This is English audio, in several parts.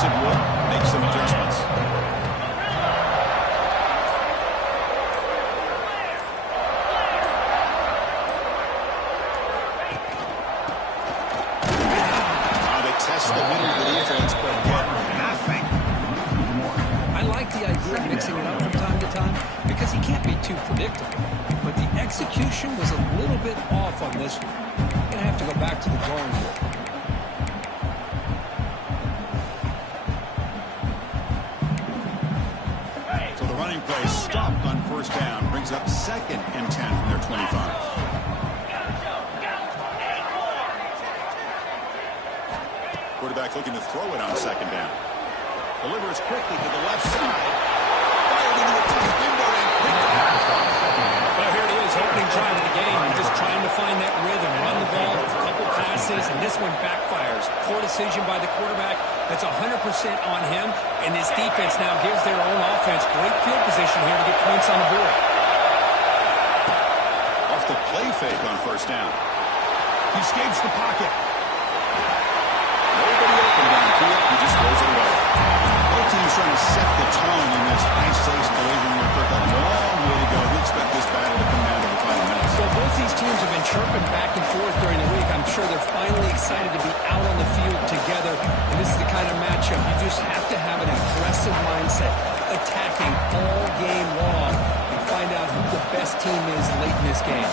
defensive would make some adjustments. Now they test the middle of the defense, but get nothing. I like the idea of mixing it up from time to time because he can't be too predictable. But the execution was a little bit off on this one. Going to have to go back to the drawing board. So the running play stopped on first down. Brings up 2nd and 10 from their 25. Quarterback looking to throw it on 2nd down. Delivers quickly to the left side. Fired into a tight window and picked off. Well, here it is, opening drive of the game. You're just trying to find that rhythm, run the ball, a couple passes, and this one backfires. Poor decision by the quarterback. That's 100% on him, and this defense now gives their own offense great field position here to get points on the board. Off the play fake on first down. He escapes the pocket. Nobody open downfield. He just throws it away. Both teams trying to set the tone in this high-stakes collision. We've got a long way to go. We expect this battle to come down to the final minutes. Well, both these teams have been chirping back and forth during the week. I'm sure they're finally excited to be out on the field together. And this is the kind of matchup you just have to have an aggressive mindset, attacking all game long, and find out who the best team is late in this game.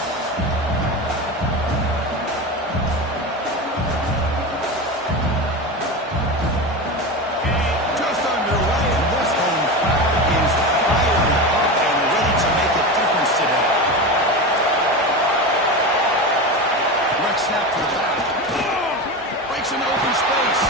Just underway, and this home crowd is fired up and ready to make a difference today. Direct snap to the back. Breaks into open space.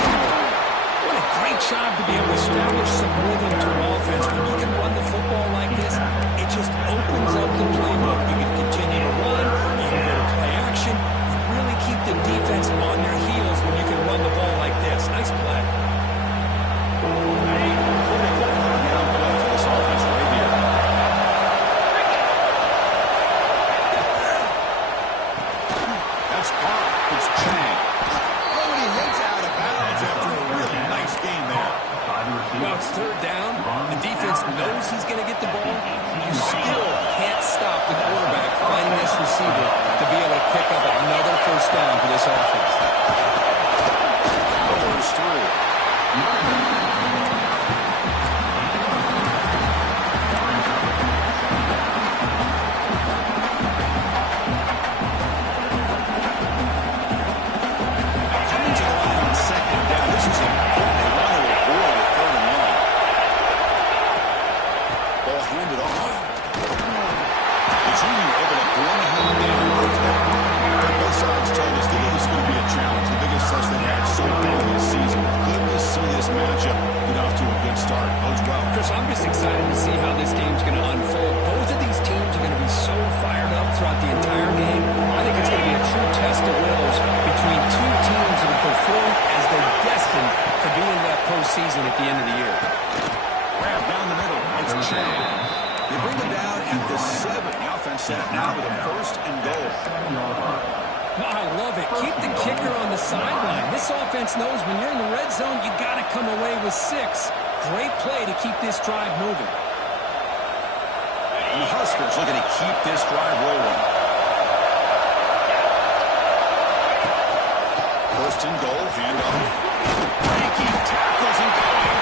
What a great job to be able to establish some rhythm to an offense. When you can run the football like this, it just opens up the playbook. You can continue to run, you can go to play action, you really keep the defense on their heels when you can run the ball like this. Nice play. That's caught. It's Chang. Oh, and he heads out of bounds after a really nice game there. Well, it's third down. The defense knows he's going to get the ball. You still can't stop the quarterback finding this receiver to be able to pick up another first down for this offense. Burns through. Coming to the line on 2nd down. This is a they want to avoid a 3rd and long. Ball handed off. The junior able to bring him down quickly. Both sides told us that this is going to be a challenge. The biggest test they've had so far this season. Good to see this matchup get off to a good start. Bodes well. Chris, I'm just excited to see how this game's going to unfold. Both of these teams are going to be so fired up throughout the entire game. I think it's going to be a true test of wills between two teams that have performed as they're destined to be in that postseason at the end of the year. Grab down the middle. It's Chang. They bring them down at the 7. The offense set up now with a 1st and goal. Well, I love it. Keep the kicker on the sideline. This offense knows when you're in the red zone, you got to come away with 6. Great play to keep this drive moving. And the Huskers looking to keep this drive rolling. 1st and goal, handoff. Breaking tackles and going.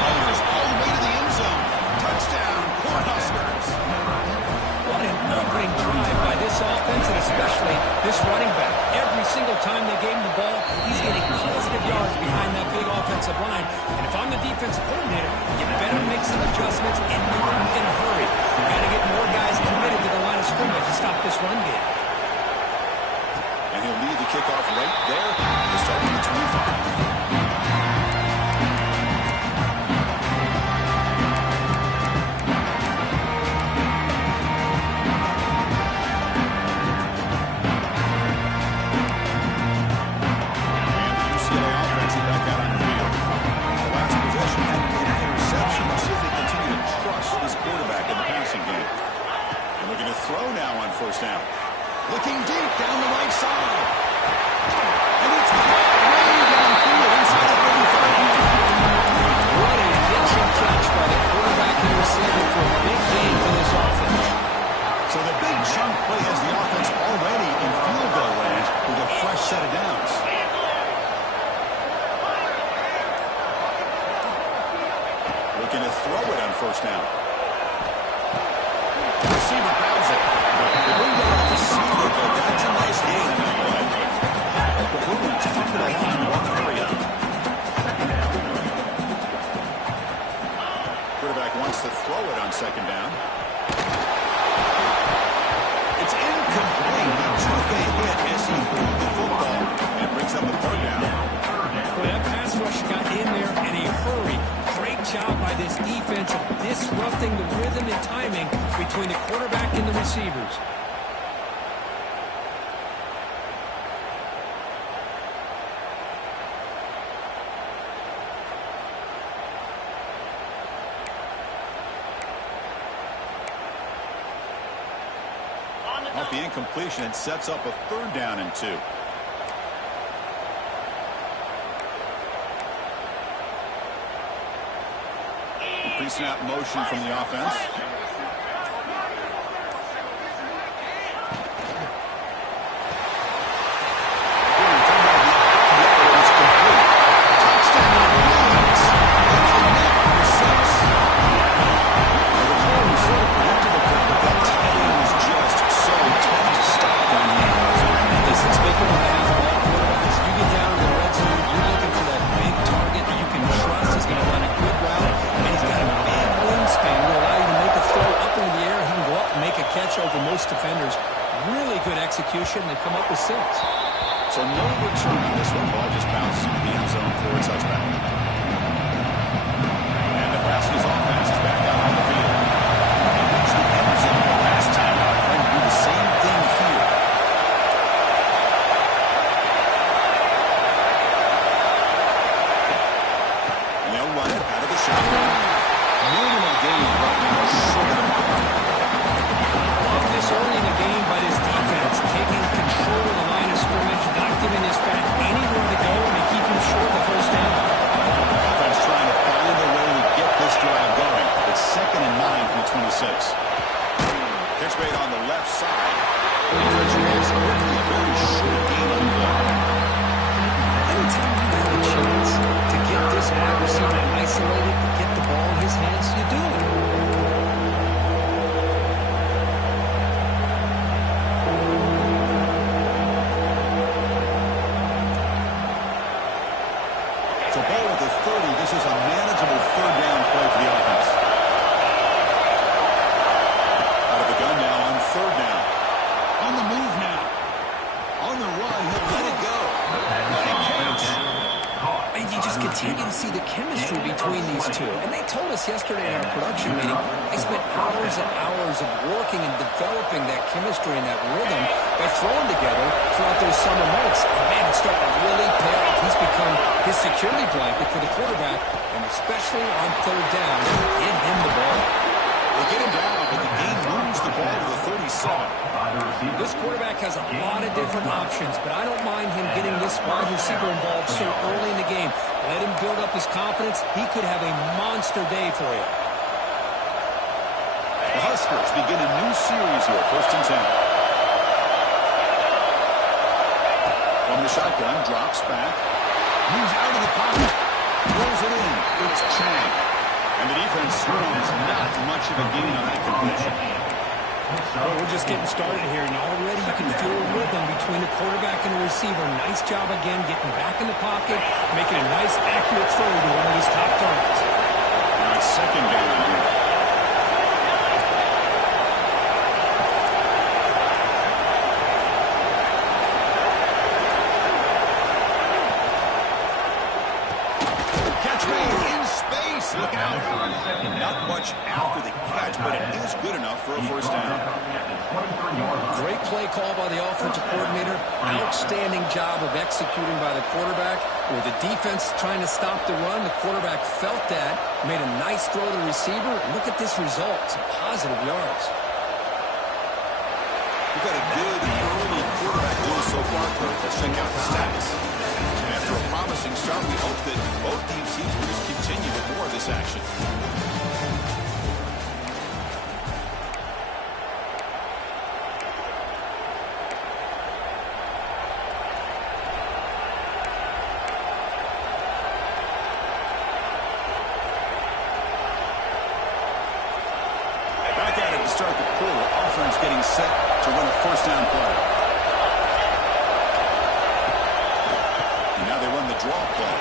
Runners all the way to the end zone. Touchdown, Cornhuskers. What an opening drive by this offense, and especially this running back. Every single time they gave him the ball, he's getting positive yards behind that big offensive line. And if I'm the defensive coordinator, you better make some adjustments and do it in a hurry. You got to get more guys committed to the line of scrimmage to stop this run game. And he'll lead the kickoff right there. He'll start on the 25. Throw now on first down. Looking deep down the right side. And it's caught way downfield inside the 35. throw it on first down. The receiver grabs it. The bring down the receiver, but that's a nice gain on that play. The Bruins keep it along one area. Quarterback wants to throw it on second down. It's incomplete. He took a hit as he threw the football and brings up a third down. Well, that pass rush got in there in a hurry. Great job by this defense of disrupting the rhythm and timing between the quarterback and the receivers. Off the incompletion, it sets up a third down and 2. Pre-snap motion from the offense. Over most defenders. Really good execution. They come up with 6. So no return on this one. Ball just bounces into the end zone for a touchback. And Nebraska's offense is back out on the field. They reached the end zone the last time out. Going to do the same thing here. And they'll run it out of the shotgun. Minimal gain right now, short of the mark. This early in the game by this defense, taking control of the line of scrimmage, not giving this back anywhere to go, and they keep him short of the first down. Offense trying to find a way to get this drive going. It's 2nd and 9 from the 26. Pitch made on the left side. Defense reacts quickly. A very short gain on the play. Anytime you have a chance to get this wide receiver isolated, to get the ball in his hands, you do it. This is a manageable third down play for the offense. Out of the gun now on third down. On the move now. On the run, he'll let it go. What a catch. And you just continue to see the chemistry between these two. And they told us yesterday in our production meeting, they spent hours and hours of working and developing that chemistry and that rhythm by throwing together throughout those summer months. And man, it's starting to really pay off. He's become his security blanket for the quarterback, and especially on third down, get him the ball. They get him down, but the game moves the ball to the 37. This quarterback has a lot of different options, but I don't mind him getting this wide receiver involved so early in the game. Let him build up his confidence. He could have a monster day for you. The Huskers begin a new series here, 1st and 10. From the shotgun, drops back. Moves out of the pocket. Throws it in. It's Chang. And the defense screams not much of a gain on that completion. Well, we're just getting started here, and already you can feel a rhythm between the quarterback and the receiver. Nice job again getting back in the pocket, making a nice, accurate throw to one of his top targets. Now it's 2nd down here. Look out. Not much after the catch, but it is good enough for a first down. Great play call by the offensive coordinator. Outstanding job of executing by the quarterback. With the defense trying to stop the run, the quarterback felt that, made a nice throw to the receiver. Look at this result. Some positive yards. We've had a good early quarterback duel so far, Kurt. Let's check out the stats. After a promising start, we hope that both teams will just continue with more of this action. getting set to run a first down play. And now they run the draw play.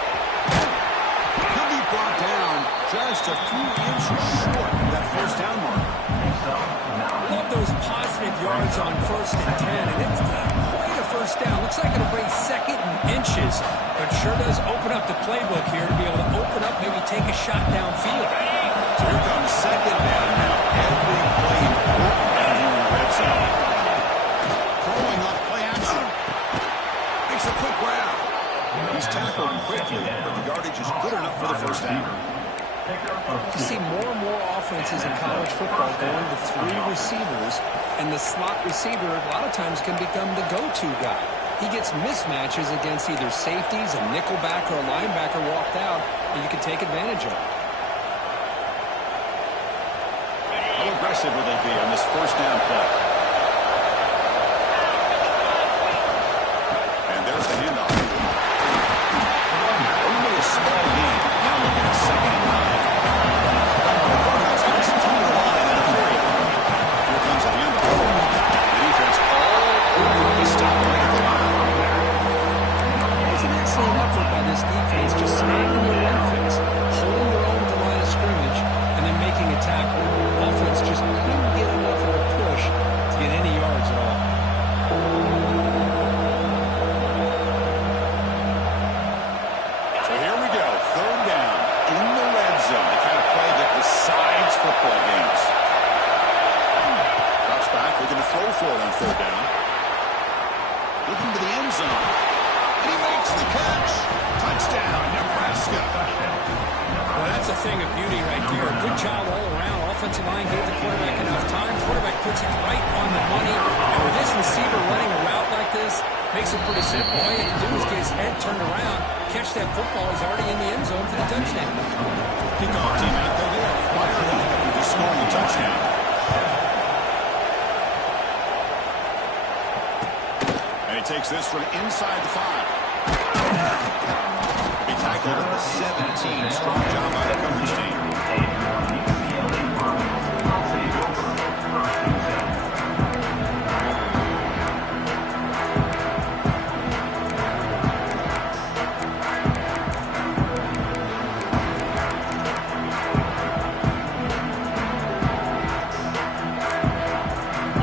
He'll be brought down just a few inches short of that first down mark. Love those positive yards on 1st and 10, and it's quite a first down. Looks like it'll bring 2nd and inches, but sure does open up the playbook here to be able to open up, maybe take a shot downfield. So here comes 2nd down now. Every play important down here in the red zone. Throwing on play action. Makes a quick grab. He's tackled quickly, but the yardage is good enough for the first down. You see more and more offenses in college football going to 3 receivers, and the slot receiver a lot of times can become the go-to guy. He gets mismatches against either safeties, a nickelback, or a linebacker walked out, and you can take advantage of it. How aggressive will they be on this first down play? And there's the handoff. Only a small lead. Now looking at 2nd and 9. The Cardinals have a stronger line in the period. Here comes the handoff. The defense all over the stop right at the line. It's an excellent effort by this defense, just snagging their run fix, holding their own at the line of scrimmage, and then making a tackle. Offense just couldn't get enough of a push to get any yards at all. So here we go, 3rd down in the red zone. The kind of play that decides football games. Drops back, looking to throw for it on 3rd down. Looking to the end zone. And he makes the catch. Touchdown, Nebraska. Well, that's a thing of beauty right there. Good job all around. Offensive line gave the quarterback enough time. Quarterback puts it right on the money. And with this receiver running a route like this, makes it pretty simple. All you have to do is get his head turned around, catch that football. He's already in the end zone for the touchdown. Kickoff team out there. They are fired up after scoring a touchdown. And he takes this from inside the 5. He tackled at the 17. Strong job by the coverage team.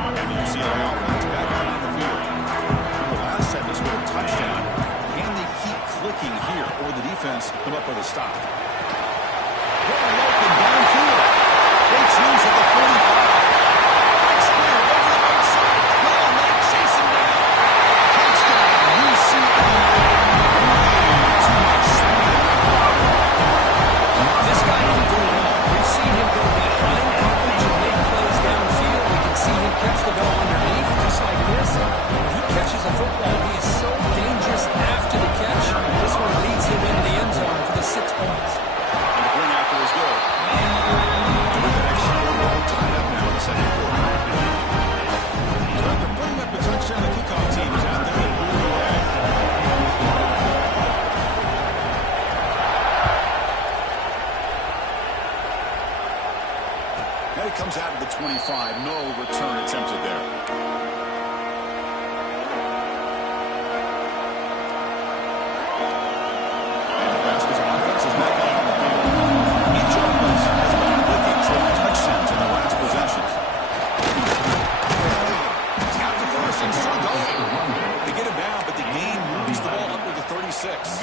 And the UCLA offense back out on the field. The last set to score a touchdown. Can they keep clicking here, or the defense come up with a stop? Going open downfield. Breaks loose at the 45. Big screen over the right side. Well, and they chase him down. Touchdown, UCLA. Too much speed in that ball. This guy can do it all. We've seen him go behind coverage and make plays downfield. We can see him catch the ball underneath, just like this. When he catches a football, he is so dangerous after the catch. This one leads him into the end zone for the 6 points. And the bring after is good. With the next score all tied up now in the 2nd quarter. So after putting up a touchdown, the kickoff team is out there and moving away. Now he comes out of the 25. No return attempted there. And Nebraska's offense is back out on the field. Each offense has been looking for touchdowns in their last possessions. He's got the first and still going. They get him down, but the game moves the ball up to the 36.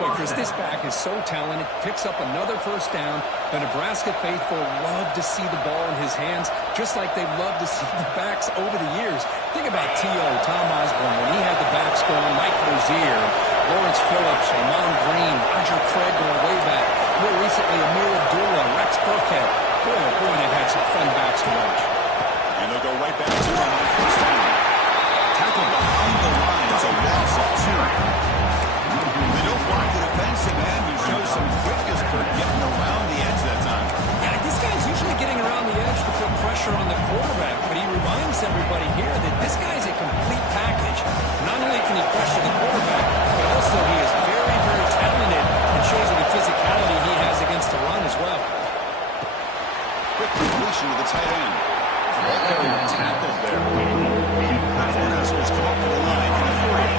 Boy, Chris, this back is so talented. Picks up another first down. The Nebraska faithful love to see the ball in his hands, just like they've loved to see the backs over the years. Think about T.O., Tom Osborne, when he had the backs going, Mike Rozier, Lawrence Phillips, Ramon Green, Roger Craig going way back. More recently, Amir Abdullah, Rex Burkhead. Boy, oh boy, they've had some fun backs to watch. And they'll go right back to him on first down. Tackled behind the line. It's a loss of 2. They don't block the defensive end. He shows some quickness for getting around the edge that time. Yeah, this guy's usually getting around the edge to put pressure on the quarterback, but he reminds everybody here that this guy's a complete package. Not only can he pressure the quarterback, but also he is very, very talented and shows Ball carrier tackled there. The Cornhuskers come up to the line in a hurry.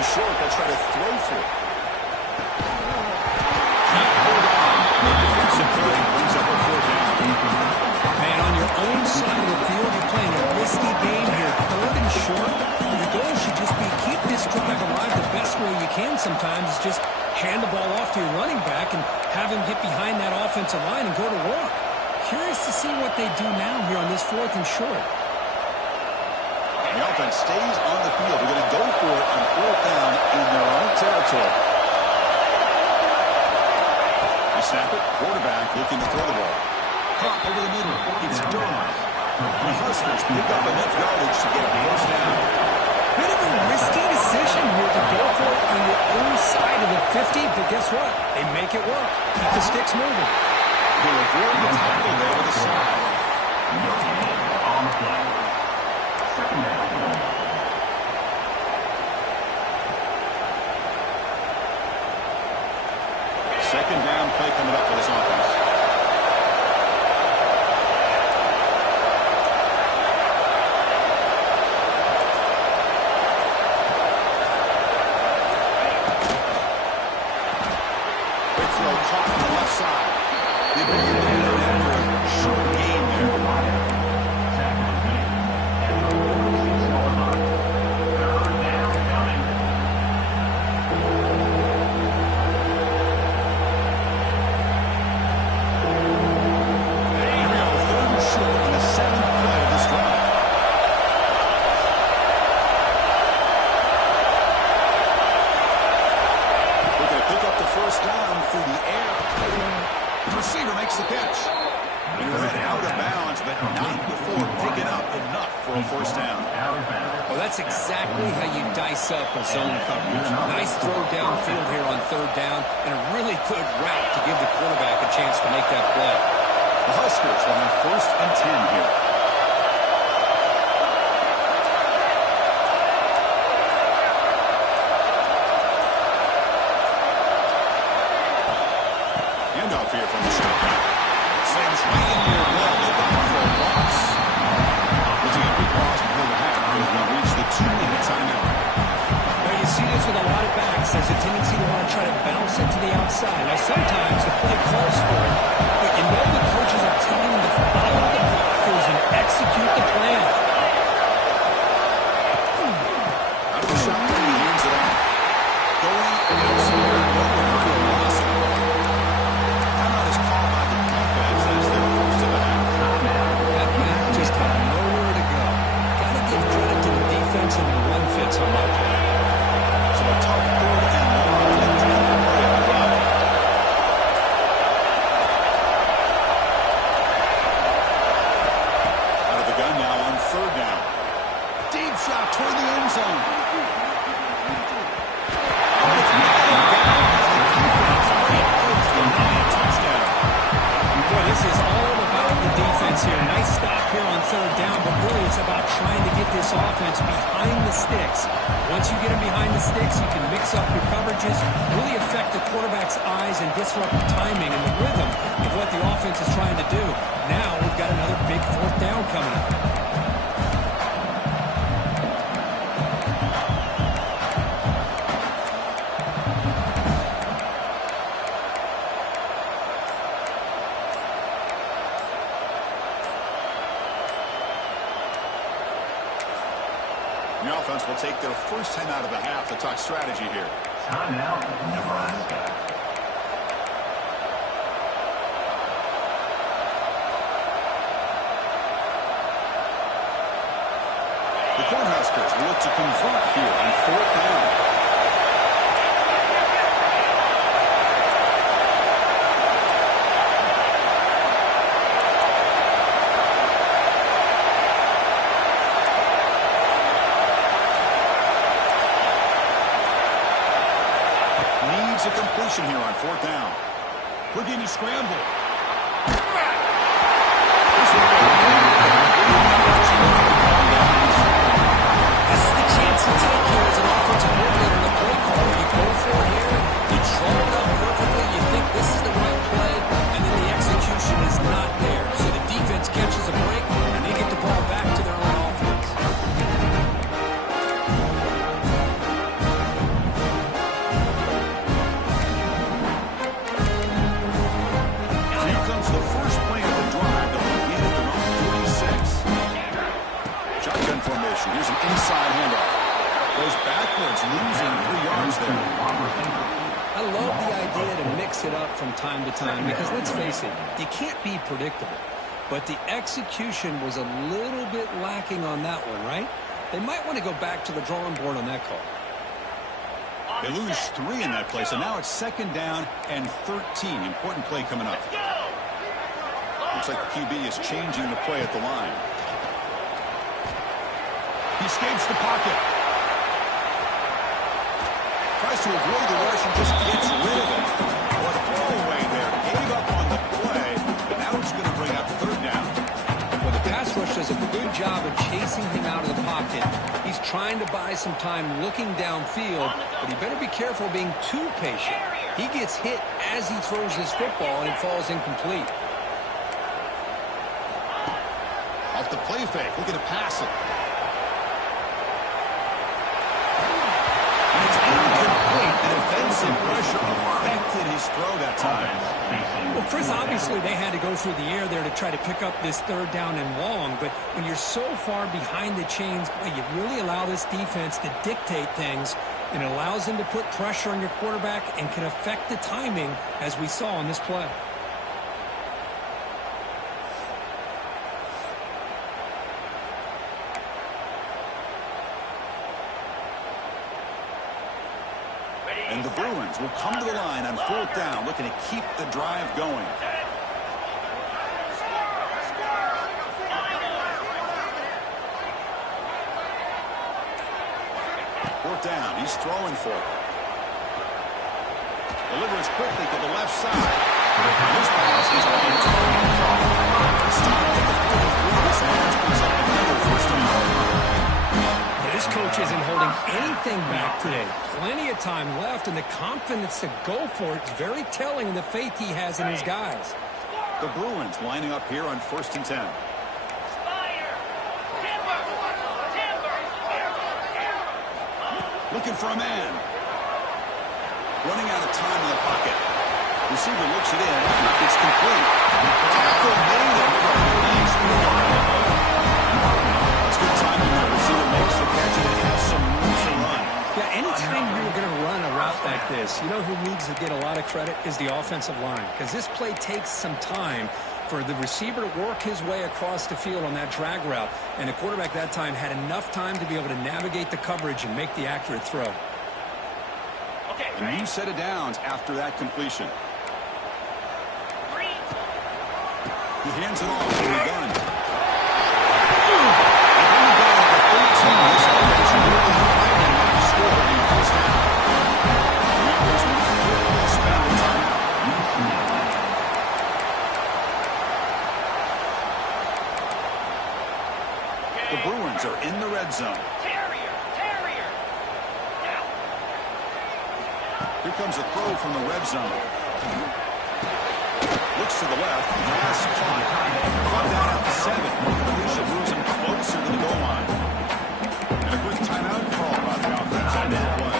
Short, they'll try to throw for it. Defensive play brings up a 4th down. Man, on your own side of the field, you're playing a risky game here. 3rd and short. Your goal should just be keep this drive alive the best way you can sometimes. Is just hand the ball off to your running back and have him get behind that offensive line and go to work. Curious to see what they do now here on this 4th and short. The offense stays on the field. They're going to go for it on 4th down in their own territory. They snap it. Quarterback looking to throw the ball. Caught over the middle. It's done. The Huskers pick up enough yardage to get a 1st down. Bit of a risky decision here to go for it on your own side of the 50, but guess what? They make it work. Keep the sticks moving. They avoid the tackle there to the side. On the play. 2nd down. Second down play coming up for this offense. Quick throw caught on the left side. The ability to get out after a short game there. Exactly how you dice up a zone coverage. Nice throw downfield here on 3rd down, and a really good route to give the quarterback a chance to make that play. The Huskers will have 1st and 10 here. Handoff here from the shotgun. Slams right in there. No bound for a loss. We'll take a quick pause before the half as we reach the 2-minute timeout. Now you see this with a lot of backs. There's a tendency to want to try to bounce it to the outside. Now sometimes the play calls for it, but you know the coaches are telling them to follow the blockers and execute the plan. Out of the shotgun, he hands it off. Going outside, nowhere to a loss. Timeout is called by the defense as their 1st of the half. That back just had nowhere to go. Got to give credit to the defense and the run fits on that play. So a tough 3rd and long to the end of the play on the drive. Out of the gun now on 3rd down. Deep shot toward the end zone. Touchdown. Boy, this is all about the defense here. Nice stop here on 3rd down, but really it's about trying to get this offense behind the sticks. Once you get them behind the sticks, you can mix up your coverages, really affect the quarterback's eyes and disrupt the timing and the rhythm of what the offense is trying to do. Now we've got another big 4th down coming up. The offense will take their 1st time out of the half to talk strategy here. Timeout, Nebraska. The Cornhuskers will look to convert here on 4th down. It's a completion here on 4th down. Houdini scramble. This is the chance you take here as an offensive coordinator in the play call. You go for it here, you draw it up perfectly, you think this is the right play, and then the execution is not there. So the defense catches a break, and they get the ball back to their own offense. Here comes the first play of the drive. They'll begin at their own 46. Shotgun formation. Here's an inside handoff. Goes backwards, losing 3 yards there. I love the idea to mix it up from time to time because, let's face it, you can't be predictable. But the execution was a little bit lacking on that one, right? They might want to go back to the drawing board on that call. They lose 3 in that play, so now it's 2nd down and 13. Important play coming up. Looks like the QB is changing the play at the line. He escapes the pocket. Tries to avoid the rush and just gets rid of it. What a throwaway there. Gave up on the play, but now it's going to bring up 3rd down. Well, the pass rush does a good job of chasing him out of the pocket. He's trying to buy some time looking downfield, but he better be careful being too patient. He gets hit as he throws his football, and it falls incomplete. Off the play fake, looking to pass it. And it's incomplete. The defensive pressure affected his throw that time. Well, Chris, obviously they had to go through the air there to try to pick up this 3rd down and long, but when you're so far behind the chains, boy, you really allow this defense to dictate things, and it allows them to put pressure on your quarterback and can affect the timing, as we saw on this play. And the Bruins will come to the line on 4th down, looking to keep the drive going. Fourth down, he's throwing for it. Delivers quickly to the left side. This pass is going to stop at the 43. This offense brings up another 1st down. This coach isn't holding anything back today. Plenty of time left, and the confidence to go for it is very telling in the faith he has in his guys. The Bruins lining up here on 1st and 10. Looking for a man. Running out of time in the pocket. Receiver looks it in. It's complete. Tackle made it. Nice. That's good timing there. Receiver makes the catch and has some room to run. Yeah, anytime you're going to run a route like this, you know who needs to get a lot of credit is the offensive line, because this play takes some time for the receiver to work his way across the field on that drag route, and the quarterback that time had enough time to be able to navigate the coverage and make the accurate throw. A new set of downs after that completion. He hands it off to the gun. The Bruins are in the red zone. Here comes a throw from the red zone. Looks to the left. Pass caught. Caught down at the 7. Completion moves him closer to the goal line. And a quick timeout call by the offense on that play.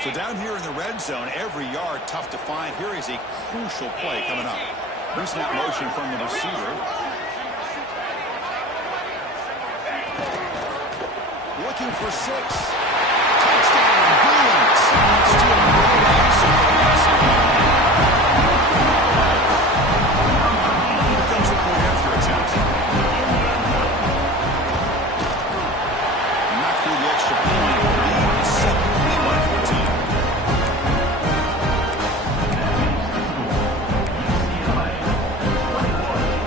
So down here in the red zone, every yard tough to find. Here is a crucial play coming up. Pre-snap motion from the receiver. Looking for 6. Touchdown, Bruins. Still no answer for passing. Here comes the point after attempt. Not through the extra point. Lead is 17-14.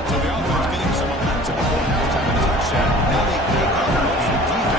So the offense getting some momentum before halftime in the touchdown. Now they pick up most of the defense.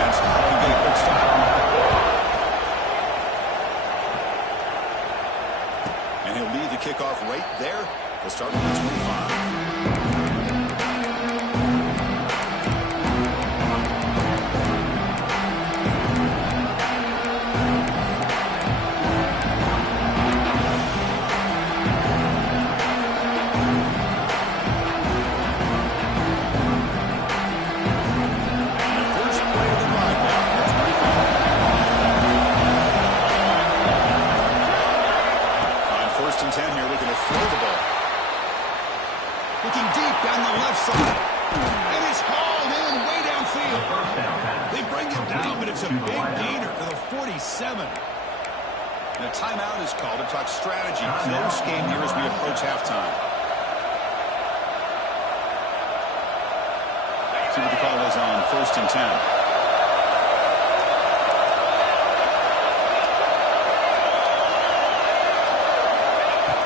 deep down the left side. And it's hauled in way downfield. They bring him down, but it's a big gainer for the 47. And a timeout is called to talk strategy. Close game here as we approach halftime. See what the call is on 1st and 10.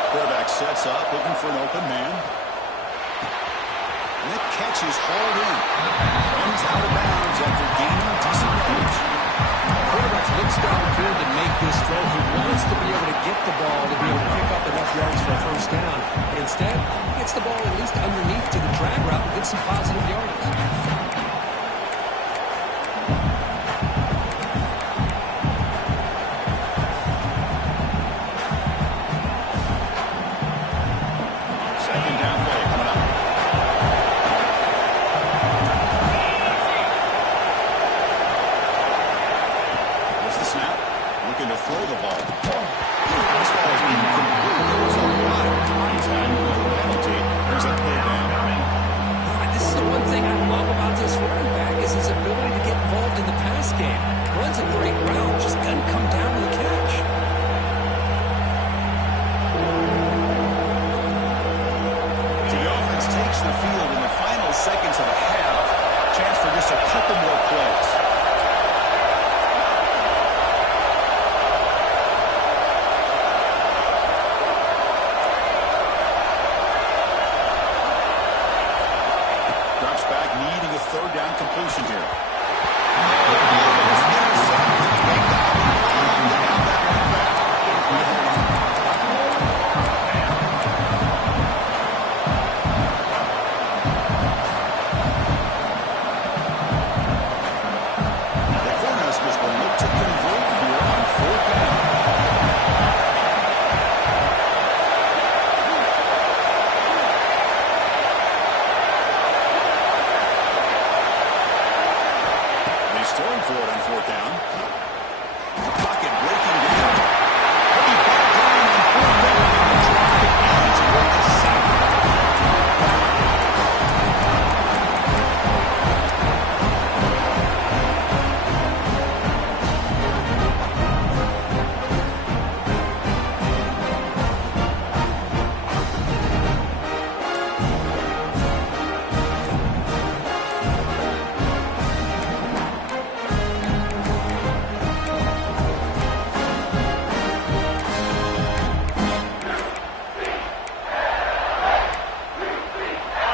Quarterback sets up, looking for an open man. And that catch is hauled in. And he's out of bounds after gaining decent yardage. Quarterback looks downfield to make this throw. He wants to be able to get the ball to be able to pick up enough yards for a first down. But instead, he gets the ball at least underneath to the drag route and gets some positive yards.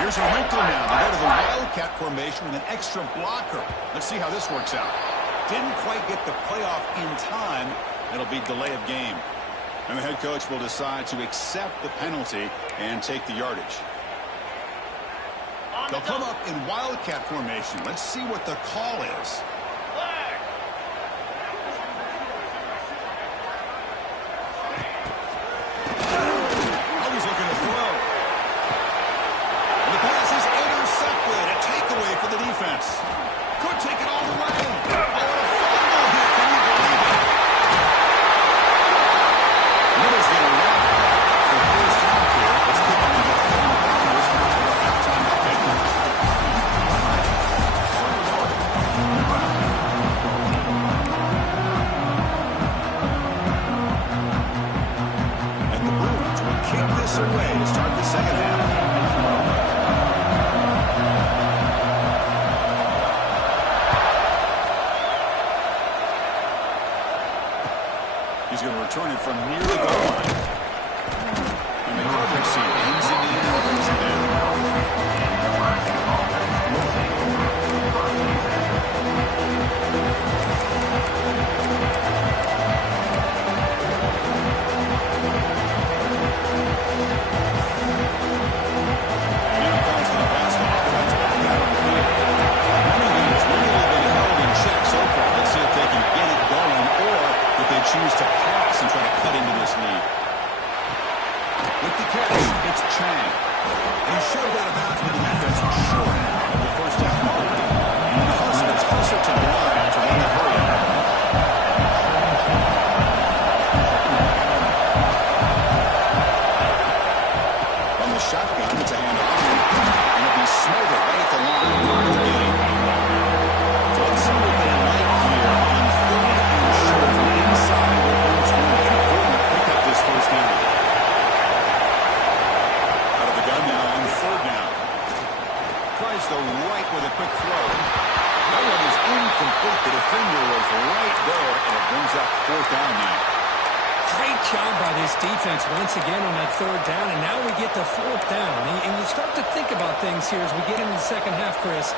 Here's a wrinkle now. They go to the Wildcat formation with an extra blocker. Let's see how this works out. Didn't quite get the playoff in time. It'll be delay of game. And the head coach will decide to accept the penalty and take the yardage. They'll come up in Wildcat formation. Let's see what the call is. Always looking to throw. And the pass is intercepted. A takeaway for the defense. Could take it all the way. Oh, a fumble here. Can you believe it? Miller's going to run for first down here. Let's kick on the ball. And the Bruins will kick this away to start the second half. He's going to return it from near the goal line. And the coverage team brings him in and brings him down. Now comes the Nebraska offense back out on the field. Running game has really been held in check so far. Let's see if they can get it going or if they choose to pass and try to cut into this Tries the right with a quick throw. That one is incomplete. The defender was right there, and it brings up 4th down now. Great job by this defense once again on that 3rd down, and now we get to 4th down. And you start to think about things here as we get into the second half, Chris.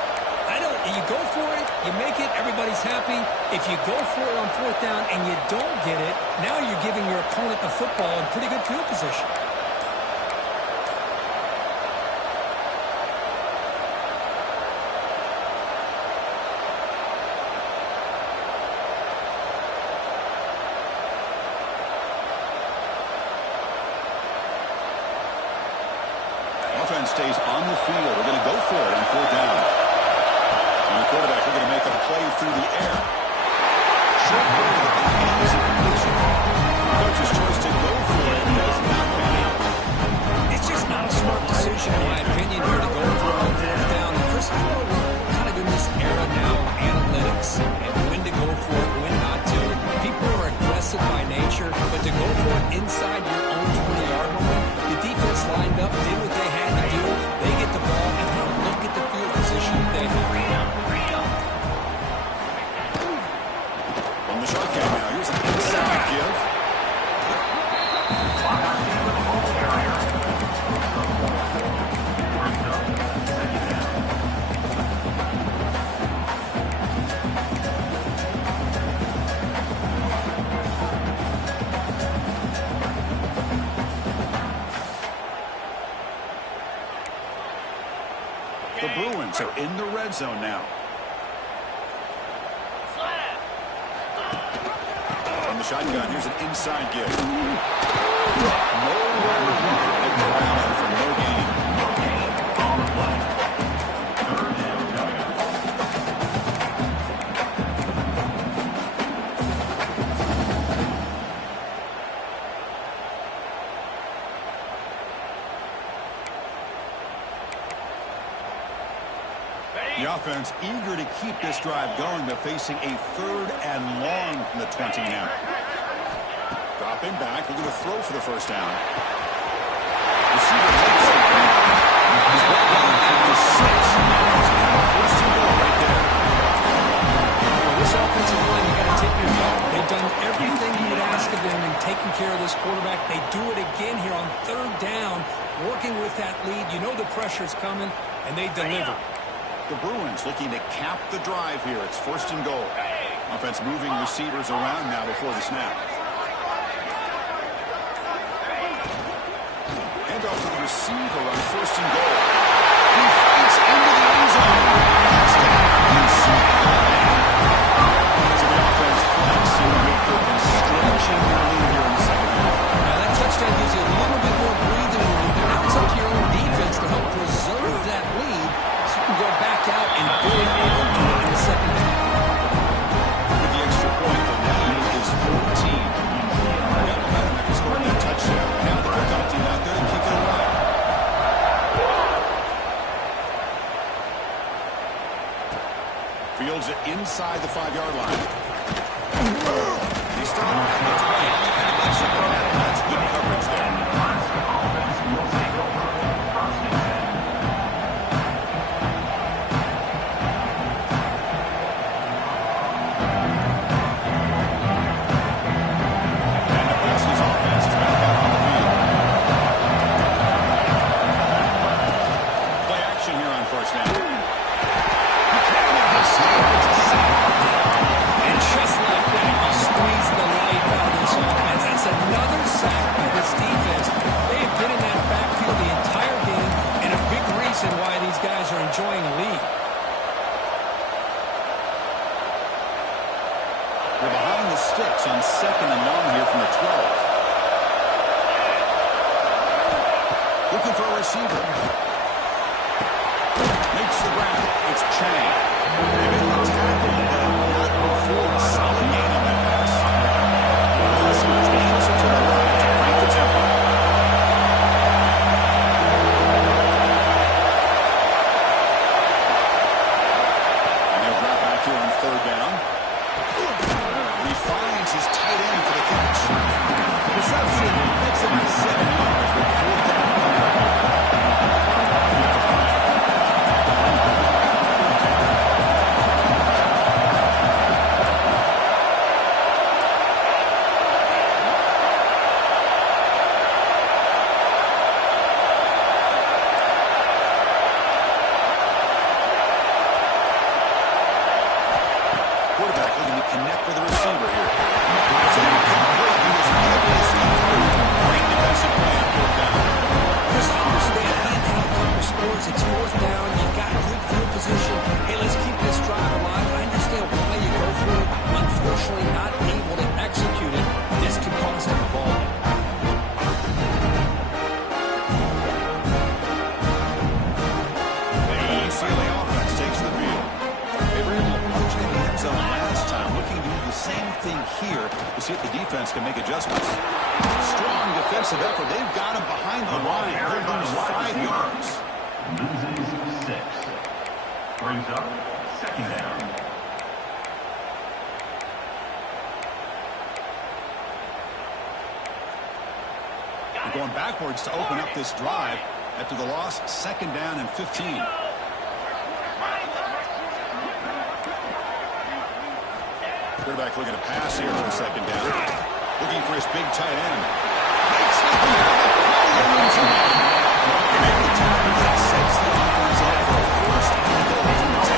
You go for it, you make it, everybody's happy. If you go for it on 4th down and you don't get it, now you're giving your opponent the football in pretty good field position. Offense stays on the field. We're going to go for it on 4th down. And the quarterback are going to make a play through the air. Short ball to the hands of completion. Coach's choice to go for it does not pan out. It's just not a smart decision, in my opinion, here to go for it on 4th down. And Chris, we're kind of in this era now of analytics and when to go for it, when not to. People are aggressive by nature, but to go for it inside your own 20-yard line, the defense lined up, did what they had to do. They get the ball, and now look at the field position they have. On the shotgun now, here's an inside give. The Bruins are in the red zone now. On the shotgun, here's an inside give. Nowhere to run. They go out for no gain. On the play. 3rd down coming. The offense eager to keep this drive going, but facing a 3rd and long from the 20 now. Dropping back, looking to throw for the 1st down. Receiver takes it. He's brought down at the 6. First and goal right there. Well, this offensive line, you got to take your ball. They've done everything you would ask of them in taking care of this quarterback. They do it again here on 3rd down, working with that lead. You know the pressure's coming, and they deliver. The Bruins looking to cap the drive here. It's 1st and goal. Offense moving receivers around now before the snap. Hand off to the receiver on 1st and goal. He fights into the end zone. Touchdown, UCLA. So the offense flexing with and stretching their lead here in the second half. Now that touchdown gives you a little bit more breathing room, but now it's up to your own defense to help preserve that lead. Go back out and build onto it in the second half. With the extra point, the lead is 14. Got momentum after scoring that touchdown. Now the kickoff team out there to kick it away. Fields it inside the 5-yard line. He started at the 20 and lets it go. That's good coverage there. Offense will take over. enjoying a lead. They're behind the sticks on 2nd and long here from the 12. Looking for a receiver. Makes the grab. It's Chang. They made the tackle, but not before a solid gain on that pass. Huskers will hustle to the right to break the tempo. And he'll drop back here on 3rd down. He finds his tight end for the catch. Reception makes it 7 yards with 4th down. fourth down. You've got good field position. Hey, let's keep this drive alive. I understand why you go through it. Unfortunately, not able to execute it. This could cost him the ball. The UCLA offense takes the field. They were able to punch in the end zone last time. Looking to do the same thing here to see if the defense can make adjustments. Strong defensive effort. They've got him behind the line. They'll lose 5 yards. Loses 6. Brings up second down. They're going backwards to open up this drive after the loss. Second down and 15. Quarterback looking to pass here on second down. Looking for his big tight end. Makes the play. Make the tackle that sets the offense up for a first and goal from the 10.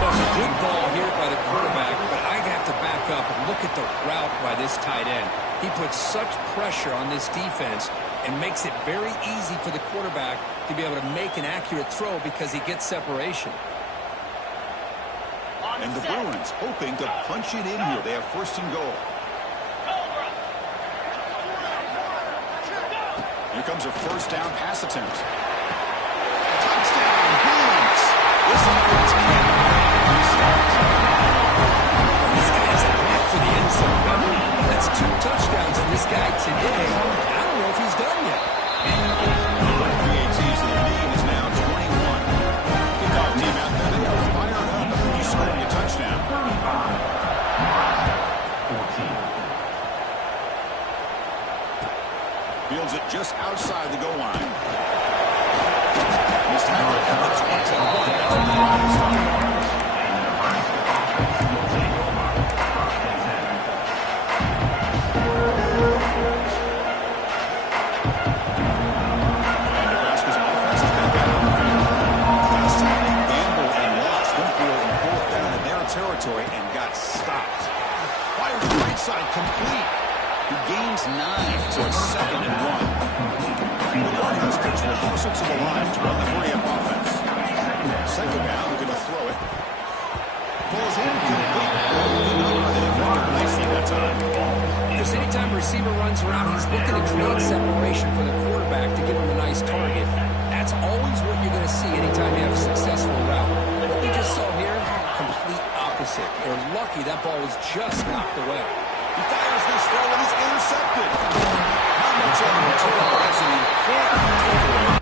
That's a good ball here by the quarterback, but I have to back up and look at the route by this tight end. He puts such pressure on this defense and makes it very easy for the quarterback to be able to make an accurate throw because he gets separation. And the Bruins hoping to punch it in here. They have first and goal. Here comes a first down pass attempt. Touchdown, Bruins. This offense can't be stopped. This guy has a knack for the end zone. That's 2 touchdowns for this guy today. I don't know if he's done yet. PATs, and the lead is now 21. Kickoff team out there. They are fired up. He's scoring a touchdown. 14. Fields it just outside the goal line. He's tackled at the 21. That's a drive stop. Nebraska's offense has been down the field. Last time they gambled and lost. Went for it and pulled down in their territory and got stopped. Fires the right side complete. He gains 9, so it's second and 1. The Cardinals control all 6 of the line to run the hurry-up offense. Second down, looking to throw it. Falls incomplete. Broken up by the defender nicely that time. Because anytime a receiver runs around, he's looking to create separation for the quarterback to give him a nice target. That's always what you're going to see anytime you have a successful route. What we just saw here, complete opposite. They're lucky that ball was just knocked away. He fires this throw and it's intercepted. Not much of a return, but it's an important takeaway